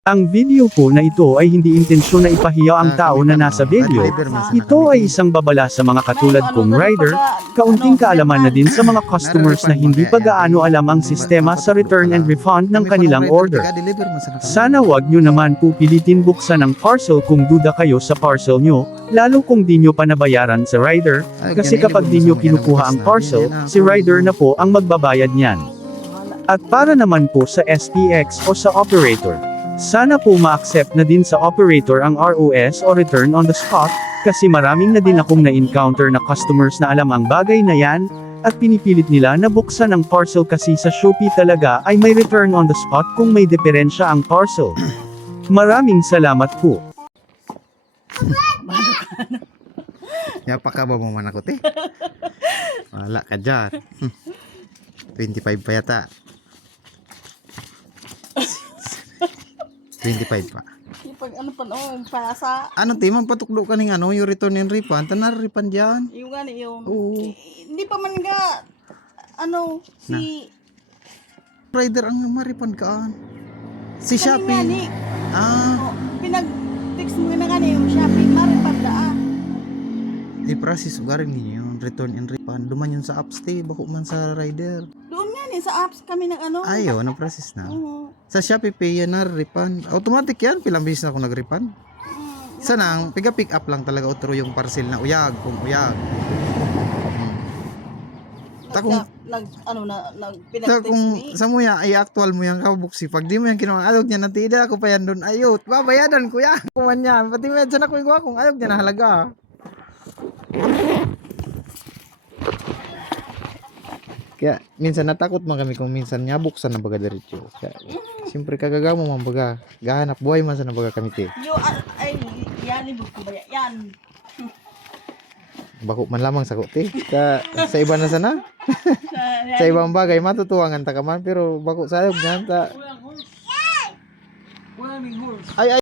Ang video po na ito ay hindi intensyon na ipahiya ang tao na nasa video. Ito ay isang babala sa mga katulad kong rider, kaunting kaalaman na din sa mga customers na hindi pa gaano alam ang sistema sa return and refund ng kanilang order. Sana wag nyo naman po pilitin buksan ang parcel kung duda kayo sa parcel nyo, lalo kung di nyo pa nabayaran sa rider, kasi kapag di nyo kinukuha ang parcel, si rider na po ang magbabayad niyan. At para naman po sa SPX o sa operator, sana po ma-accept na din sa operator ang ROS o return on the spot, kasi maraming na din akong na-encounter na customers na alam ang bagay na yan, at pinipilit nila na buksan ang parcel kasi sa Shopee talaga ay may return on the spot kung may diferensya ang parcel. Maraming salamat po. Yapa ka ba mo manakot eh? Wala ka dyan. 25 pa yata. 25 pa. Pag ano pa noon, pasa. Ano timang patukdo ka ning ano, yung return and refund, tanar refund diyan. Yung gani yung. Oo. Hindi pa man nga, ano, si. Rider ang ma-refund kaan. Si Kani Shopee. Ngani, Ah, pinag-text mo na gani yung Shopee, maripagdaan. i-process ugarin niyo yung return and refund. Duman yun sa upstay, bako man sa rider. Doon nga ni, sa apps kami ng ano. Ayo, na-process na. Oo. Sa Shopee Pay yan na refund. Automatic yan, pilang beses na ako nag-refund. Isa nang, pick up lang talaga otro yung parcel na uyag, kung uyag. Takong, Pinag-text kung me. sa mo yan, ay actual mo yan kabuksi. Pag di mo yan kinuha, ayog niya na tida, ako pa yan doon, ayot, babayadan kuya. Kuman yan, pati medyo na kuya kung ayog niya na halaga. Kaya minsan natakot man kami kung minsan nga buksan na baga diretso. Kaya siyempre kagagamo man baga, gahanap buhay man sa na baga kami te. Ay, yan, ibig ko ba yan? Bako man lamang sa kote. Sa iba na sana. Sa ibang bagay matutuwangan ta ka man pero bako sayog nga ta. Ay